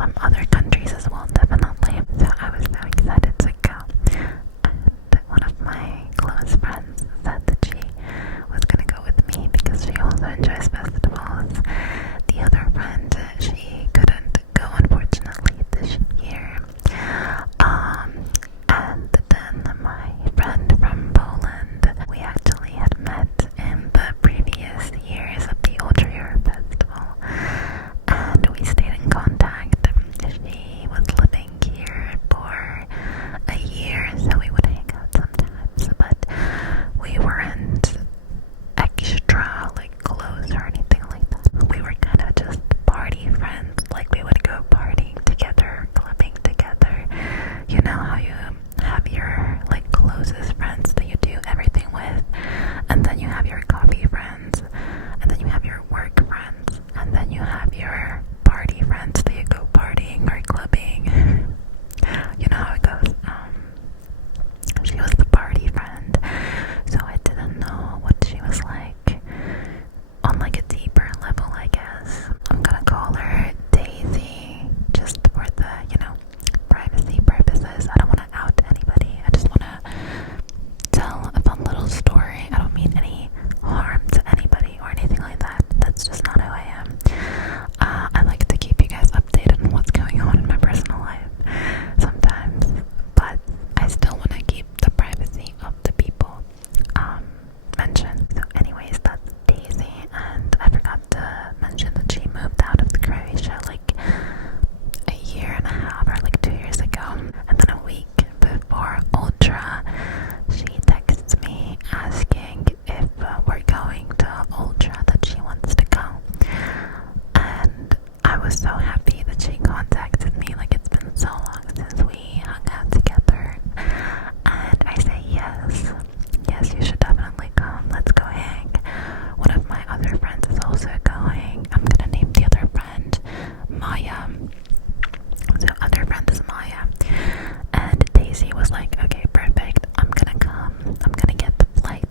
some other countries as well, definitely. So I was so excited to go. And one of my close friends said that she was gonna go with me because she also enjoys festivals. The other friend, she couldn't go unfortunately this year. And then my friend from Poland, we actually had met in the previous years of the Ultra Euro Festival, and we stayed in contact. She was living here for a year, so we would hang out sometimes, but we weren't extra like close or anything like that. We were kind of just party friends, like we would go partying together, clubbing together. You know how you have your like closest friends that you do everything with, and then you have your coffee friends, and then you have your work friends, and then you have your party friends that you go partying or clubbing. You know how it goes. She was the party friend, so I didn't know what she was like on like a deeper level, I guess. I'm gonna call her Daisy just for the, privacy purposes. I don't want to out anybody. I just want to tell a fun little story. I don't mean any harm to anybody or anything like that. That's just not who I am. I like to keep you guys updated on what's going on in my personal life sometimes, but I still want to keep the privacy of the people mentioned. So anyways, that's Daisy, and I forgot to mention that she moved out of Croatia like a year and a half or like 2 years ago, and then a week before Ultra she texts me asking if we're going to Ultra, that she wants to go. And I was so happy that she contacted me. Like, it's been so long since we hung out together, and I say yes, you should definitely come, let's go hang. One of my other friends is also going. I'm gonna name the other friend Maya. The other friend is Maya, and Daisy was like, okay, perfect, I'm gonna come, I'm gonna get the flight,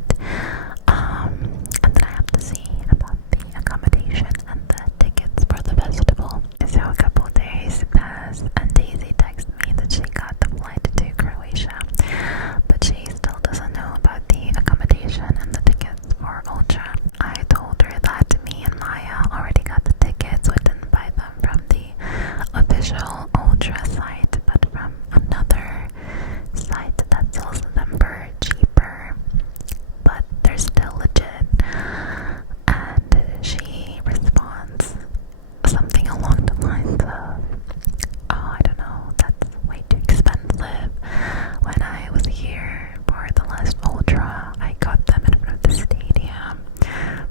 and then I have to see about the accommodation and the tickets for the festival. So a couple of days pass, and Daisy texts me that she got the flight to Croatia, but she still doesn't know about the accommodation and the tickets for Ultra. I told her that me and Maya already got the tickets. We didn't buy them from the official Ultra site, but from another site that sells them for cheaper, but they're still legit. And she responds something along the lines of, oh, I don't know, that's way too expensive. When I was here for the last Ultra, I got them in front of the stadium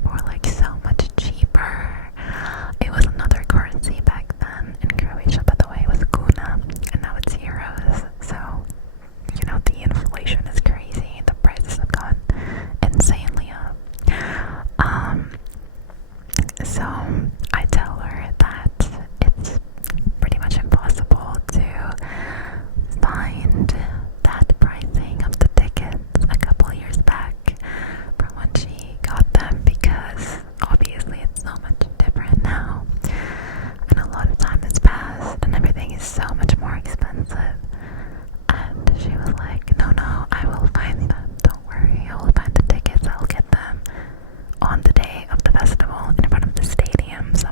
for like so much cheaper. It was another currency back then in Croatia, by the way. It was kuna, and now it's euros. So, the inflation is crazy. The prices have gone insanely up. So I tell her that it's pretty much impossible to find that pricing of the tickets a couple years back from when she got them, because obviously it's so much different now, and a lot of time has passed and everything is so much more expensive. And she was like, no, I will find them, don't worry, I will find the tickets, I'll get them on the day of the festival in front of the stadium. So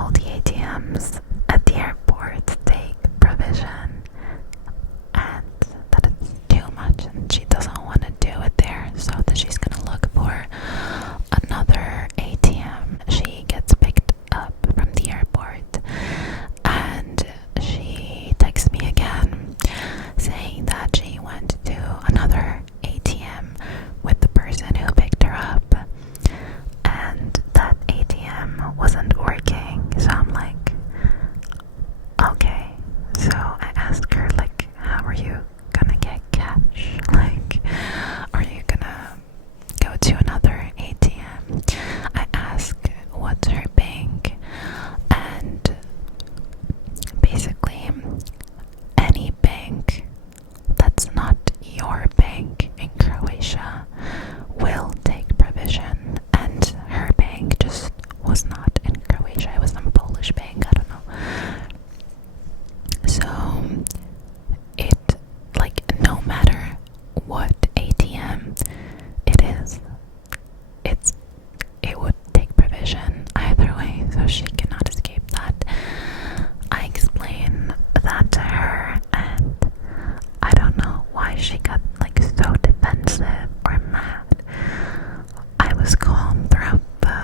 all the ATMs at the airport take provision and that it's too much and she doesn't want to do it there, so that she's gonna look for another ATM. She gets picked up from the airport and she texts me again saying that she went to another ATM with the person who picked her up and that ATM wasn't working. So I'm like, okay. So I asked her, like, how are you gonna get cash? Like, are you gonna go to another ATM? I asked what's her bank, and basically any bank that's not your bank in Croatia will take provision, and her bank just was not in Croatia. It was some Polish bank, I don't know. So it, like, no matter what ATM it is, it would take provision either way, so she cannot escape that. I explained that to her, and I don't know why she got like so defensive or mad. I was calm throughout the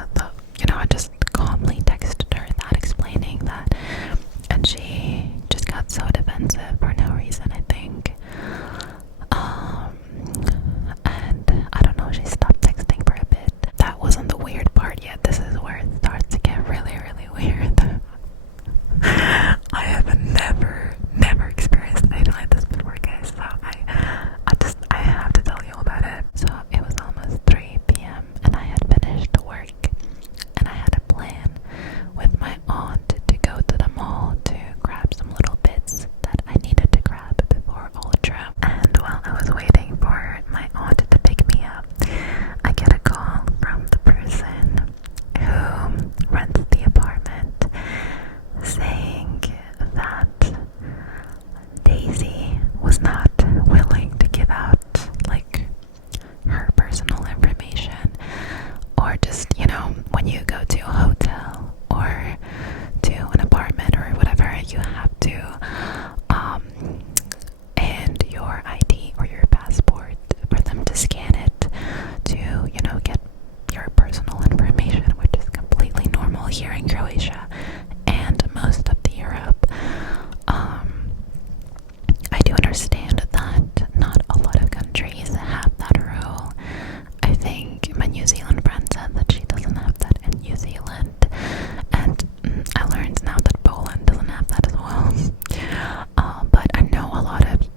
I just calmly texted her that, explaining that, and she just got so defensive for no reason, I think. And I don't know, she stopped texting for a bit. That wasn't the weird part yet. This is where it starts to get really, really weird. I have never experienced anything like this before, guys, so I have to tell you all about it. So it was almost 3 p.m. and I had finished work, and I had a plan with my aunt to go to the mall to grab some little bits that I needed to grab before Ultra. And while I was waiting for my aunt to pick me up, I get a call from the person who rents the apartment saying that Daisy was not willing to give out like her personal information, or just, when you go to a hotel or to an apartment or whatever, you have to hand your ID or your passport for them to scan it to, get your personal information, which is completely normal here in Croatia and most of the Europe. I do understand that not a lot of countries have that rule. I think my New Zealand friend said that she doesn't have that in New Zealand, and I learned now that Poland doesn't have that as well. But I know a lot of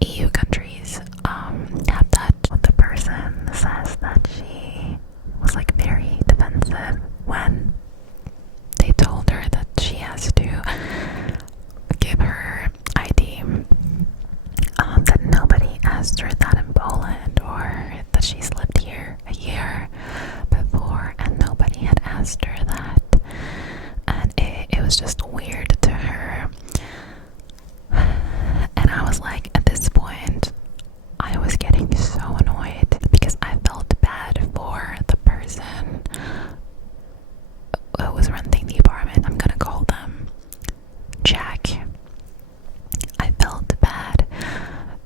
EU countries have that. The person says that she was like very defensive when they told her that she has to give her ID, that nobody asked her that in Poland, or that she's lived here a year before and nobody had asked her that, and it was just weird to her. And I was like, at this point I was getting so annoyed because I felt bad for the person who was renting the apartment. I'm gonna call them Jack. I felt bad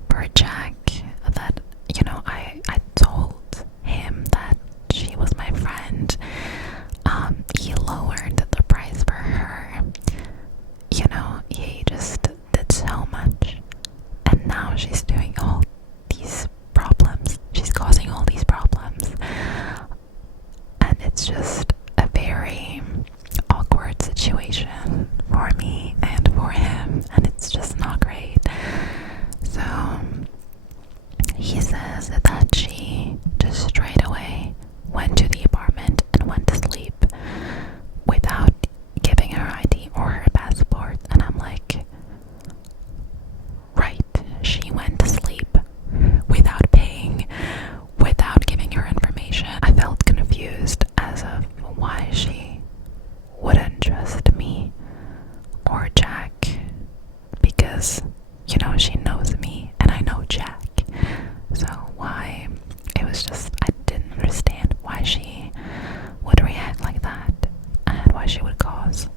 for Jack that, I told him that she was my friend. He lowered the price for her. He just did so much, and now she's doing all these problems. She's causing all these problems, and it's just a very awkward situation for me and for him, and it's just not great. So he says that she just straight away went to the apartment and went to sleep without giving her ID or her passport, and I'm like, right, she went to sleep without paying, without giving her information. I felt confused as of why she wouldn't trust me or Jack, because, she knows me and I know Jack. So why, it was just, I didn't understand why she would react like that and why she would cause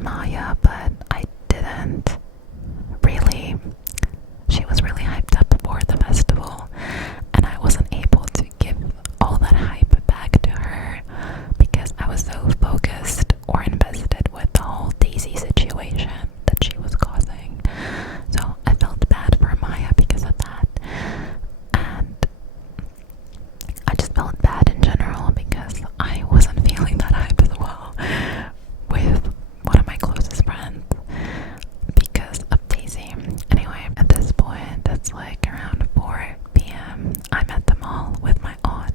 Maya, but I didn't really. She was really hyped up for the festival, and I wasn't able to give all that hype back to her because I was so focused or invested with the whole Daisy situation that she was causing. So I felt bad for Maya because of that, and I just felt bad in general because I wasn't feeling that hype as well with one of my closest friends because of Daisy. Anyway, at this point, it's like around 4 p.m. I'm at the mall with my aunt.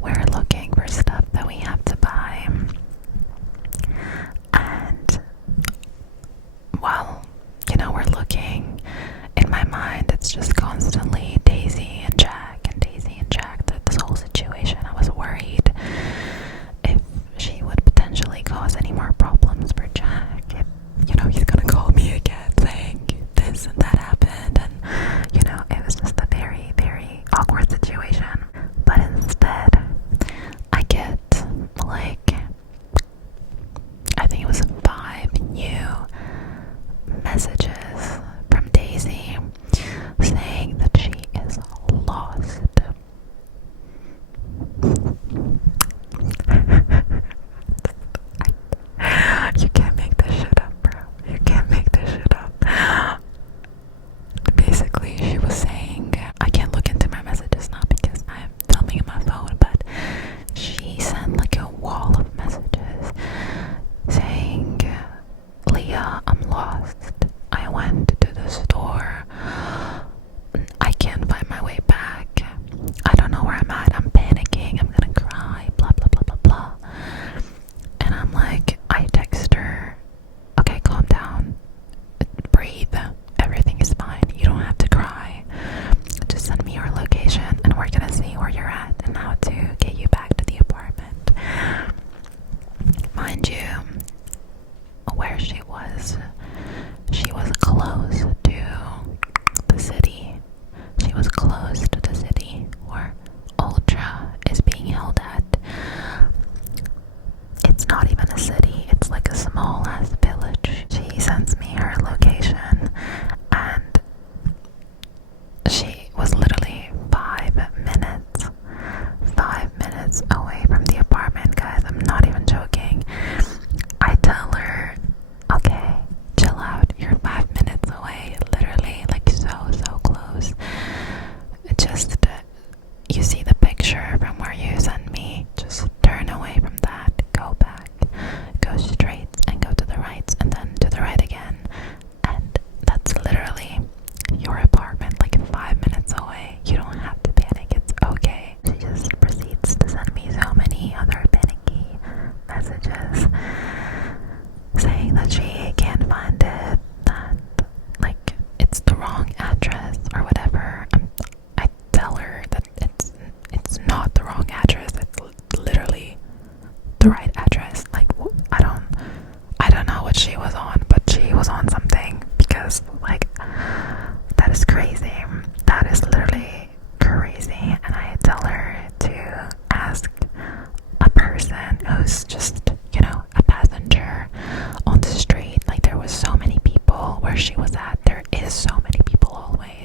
We're looking for stuff that we have to buy. And while, we're looking, in my mind, it's just constantly Daisy and Jack and Daisy and Jack. This whole situation, I was worried if she would potentially cause any more problems for Jack. If, he's gonna call me again saying this and that happened, and, it was just a very, very awkward situation. But instead, I get, I think it was 5 new messages from Daisy saying that she is lost. You can't make this shit up, bro. You can't make this shit up. Basically, she was saying, I can't look into my messages now because I'm filming on my phone, but she sent like a wall of messages saying, Leah, I'm lost. I went to the store. I can't find my way back. I don't know where I'm at. I'm panicking. I'm gonna cry. Blah, blah, blah, blah, blah. And I'm like, I text her, okay, calm down. Breathe. Everything is fine. You don't have to cry. Just send me your location and we're gonna see where you're at and how to get you back to the apartment. Mind you, where she was close to the city. She was close to the city where Ultra is being held at. It's not even a city, it's like a small ass village. She sends me her location, and she was literally 5 minutes away from the apartment, guys. I'm not even joking. I tell her, okay, chill out, you're 5 minutes away, literally, like so close. Just, you see the picture from where you sent me, just turn away from that, go back, go straight, and go to the right, and then to the right again, and that's literally your apartment, like 5 minutes away. You don't have to panic, it's okay. She just proceeds to send me so many other panicky messages saying that she can't find it, that like it's the wrong address or whatever. I tell her that it's not the wrong address, it's literally the right address. Like I don't know what she was on, but she was on something, because like that is crazy. That is literally crazy. And I tell her to ask a person who's just, a passenger on the street. Like there was so many people where she was at. There is so many people always.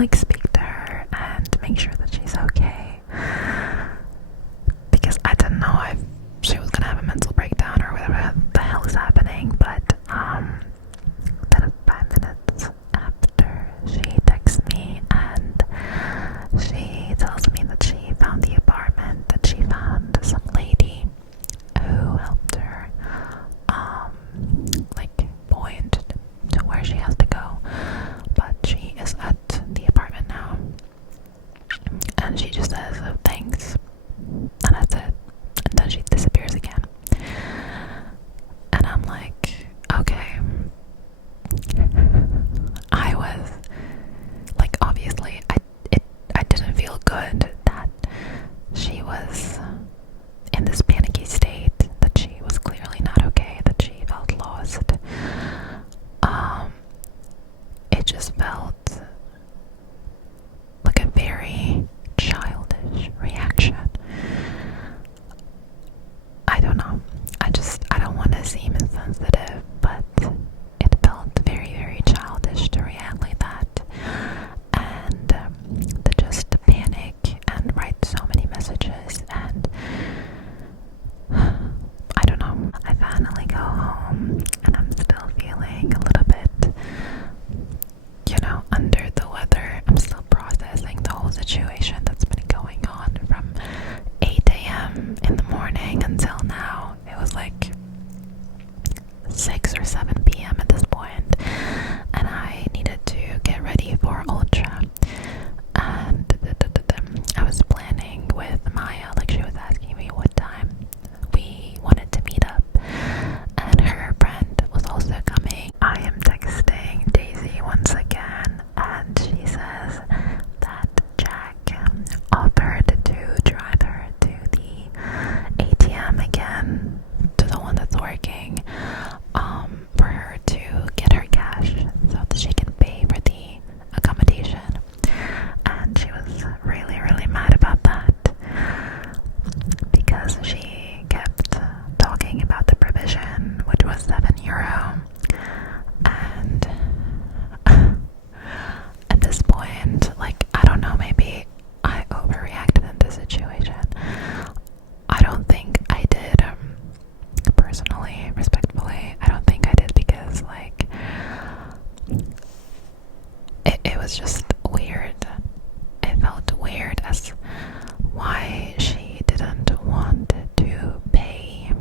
like speak to her and make sure that she's okay, because I didn't know if she was gonna have a mental breakdown or whatever the hell is happening. But then 5 minutes after, she texts me and she tells me that she found the apartment, that she found some lady who helped her like point to where she has to go, but she is at the apartment now. And she just says, oh, thanks, and that's it. And then she disappears again. And I'm like, okay. I was like, obviously, I didn't feel good that she was in this panicky state, that she was clearly not okay, that she felt lost. It just felt like a very childish reaction. I don't know. I don't want to seem insensitive, but it felt very, very childish to react like that. And to just panic and write so many messages, and I don't know. I finally go home and I'm still feeling a little bit, under the weather. I'm still processing the whole situation that's been going on from 8 a.m. in the morning until now. It was like 6 or 7 p.m. at this point, and I needed to get ready for Ultra. And I was planning with Maya, like she was asking me what time we wanted to meet up, and her friend was also coming. I am texting Daisy once again, and she says that Jack offered to drive her to the ATM again, to the one that's working, for her to get her cash so that she can pay for the accommodation. And she was really, really mad about that, because she kept talking about the provision, which was €7. And at this point, like, I don't know, maybe I overreacted in this situation. I don't think I did, personally, respectfully, I don't think I did, because, like, it was just weird. It felt weird as why she didn't want to pay.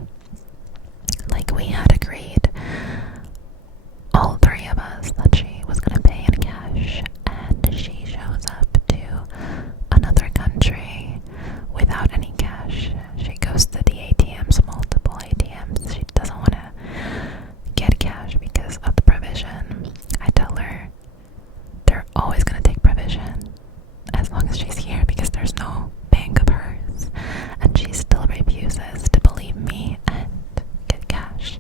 Like, we had agreed, all 3 of us, that she was gonna pay in cash, and she shows up to another country without any cash. She goes to the ATMs, multiple ATMs. She doesn't want to get cash because of the provision. I tell her they're always gonna take provision as long as she's here, because there's no bank of hers, and she still refuses to believe me and get cash.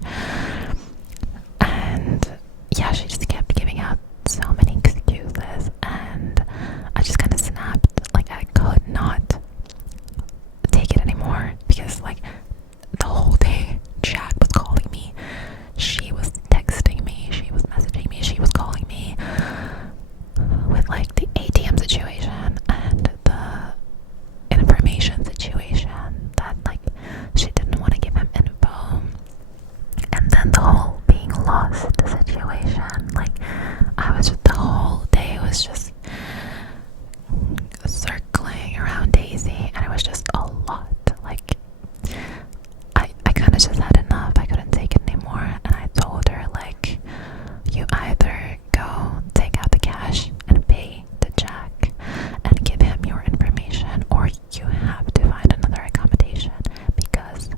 And yeah, she just kept giving out so many excuses, and I just kind of snapped. Like, I could not take it anymore, because like the whole day Jack was calling me, she was texting me, she was messaging me, she was calling me with like the ATM situation and the information situation, that like she didn't want to give him info. And then the whole being lost situation, like, I was just, the whole day was just circling around Daisy, and it was just a lot. Like, I kind of just had enough. I couldn't take it anymore, and I told her, like, you either go take out the cash and pay to Jack and give him your information, or you have to find another accommodation, because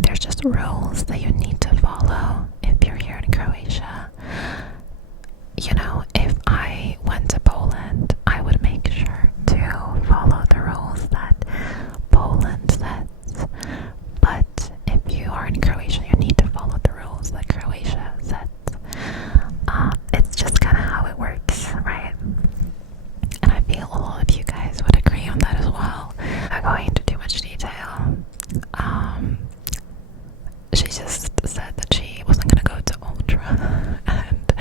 there's just rules that you need to follow if you're here in Croatia. If I went to Poland, I would make sure to follow the rules that Poland sets. But if you are in Croatia, you need to follow the rules that Croatia sets. It's just kind of how it works, right? And I feel a lot of you guys would agree on that as well. I'm not going into too much detail. She just said that she wasn't gonna go to Ultra, and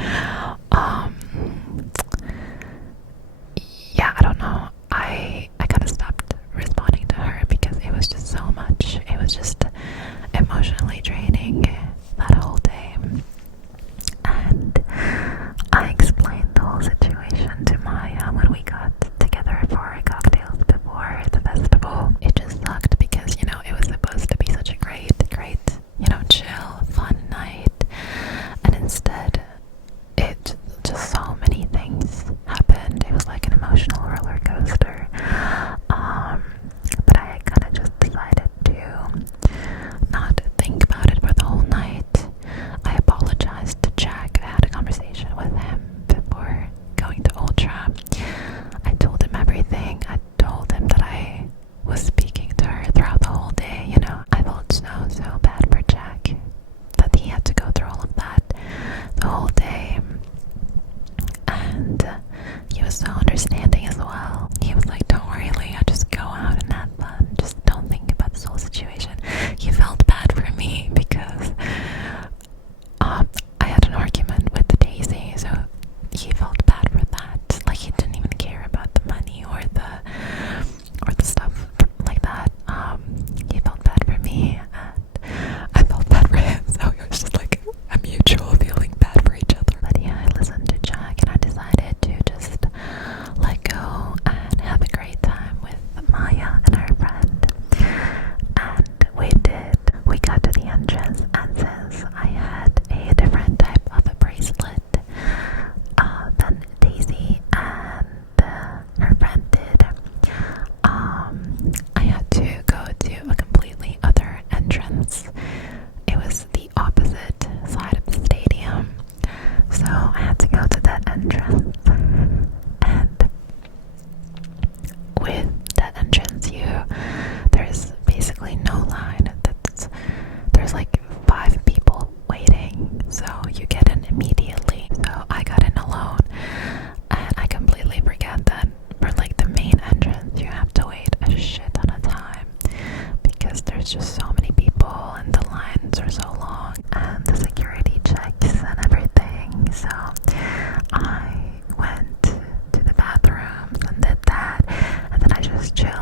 emotional roller coaster. But I kind of just decided to not think about it for the whole night. I apologized to Jack. I had a conversation with him before going to Ultra. I told him everything. I told him that I was speaking to her throughout the whole day, you know. I felt so bad for Jack that he had to go through all of that the whole day. And he was so understanding as well. He was like, don't worry, Leah, just go out and have fun. Just don't think about this whole situation. He felt bad for me because I had an argument with Daisy, so he felt bad for that. Like, he didn't even care about the money or the stuff like that. He felt bad for me, and I felt bad for him, so it was just like a mutual feeling bad for each other. But yeah, I listened to Jack and I decided to just let go and have a great time with Maya and her friend. And we did. We got to the entrance, and since I had a different type of a bracelet than Daisy and her friend did, I had to go to a completely other entrance. It was the opposite side of the stadium, so I had to go to that entrance. And with that entrance, there's basically no line. There's like 5 people waiting, so you get in immediately. So I got in alone, and I completely forget that for like the main entrance you have to wait a shit ton of time because there's just so many people and the lines are so long and the security checks and everything. So I went to the bathrooms and did that, and then I just chilled